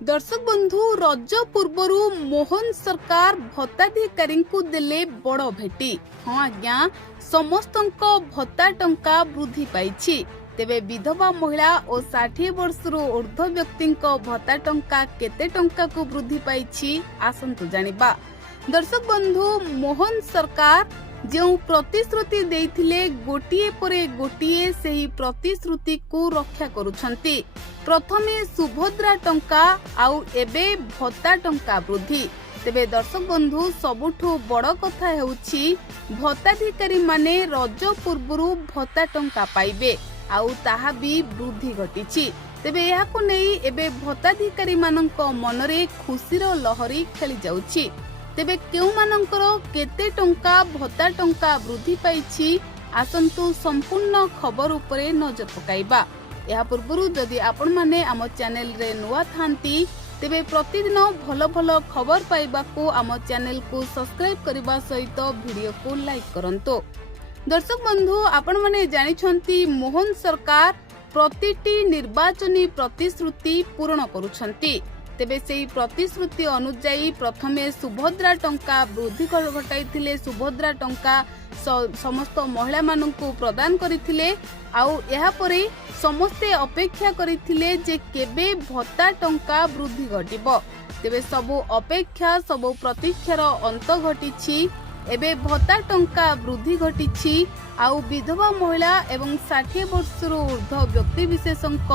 दर्शक बंधु रज पूर्वर मोहन सरकार भत्ताधिकारी देले बड़ भेटी। हाँ आज्ञा समस्त भत्ता टंका वृद्धि पाई। तेबे विधवा महिला और 60 वर्ष ऊर्ध्व व्यक्ति भत्ता टंका केते टंका को वृद्धि पाई आसंतु जानिबा। दर्शक बंधु मोहन सरकार जो प्रतिश्रुति देइथिले गोटिए परे गोटिए सेही प्रतिश्रुति को रक्षा करुछंती। प्रथमे सुभद्रा टंका आउ एबे भत्ता टंका वृद्धि। तेबे दर्शक बंधु सबुठु बड़ कथा हेउछि भत्ताधिकारी माने रज पूर्वरु भत्ता टंका पाइबे आउ ताहा भी वृद्धि घटिछि। तेबे याको नेई एबे भत्ताधिकारी मानक मनरे खुशीर लहरी खेली जाउछि। तेबे केउ मानकर केते टंका भत्ता टंका वृद्धि पाइछि आसंतु संपूर्ण खबर उपरे नजर पकाइबा। या पूर्वरु जदि आपण माने आम चैनल रे नुआ थांती तेबे प्रतिदिन भल भल खबर पाइबा को आम चैनल को सब्सक्राइब करबा सहित वीडियो को लाइक करंतो। दर्शक बंधु आपण माने जानि छंती मोहन सरकार प्रतिटी निर्वाचनी प्रतिश्रुति पूर्ण करूछंती। तेबे सेही प्रतिश्रुति अनुଯାयी प्रथमे सुभद्रा टंका वृद्धि घटाइथिले। सुभद्रा टंका समस्त महिला माननकु प्रदान करिथिले आउ एहा परे समस्ते अपेक्षा करिथिले जे केबे भत्ता टंका वृद्धि घटिबो। तेबे सबु अपेक्षा सबु प्रतीक्षार अंत घटिछि। एबे भत्ता टंका वृद्धि घटिछि आउ विधवा महिला एवं 60 वर्ष ऊर्ध्व व्यक्ति विशेषंक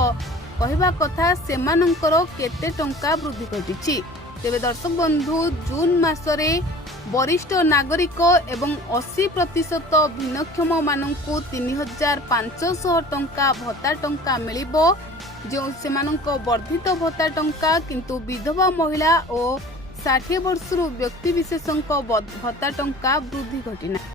कहवा कथा सेमानंकर केते टंका वृद्धि घटिछि। तेबे दर्शक बंधु जून मासरे वरिष्ठ नागरिक एवं 80% भिन्नक्षम मानंकु 3500 टंका भत्ता टंका मिलिबो। जो सेमानंक वर्धित भत्ता टंका किंतु विधवा महिला और 60 वर्ष व्यक्ति विशेषंक भत्ता टंका वृद्धि घटिना।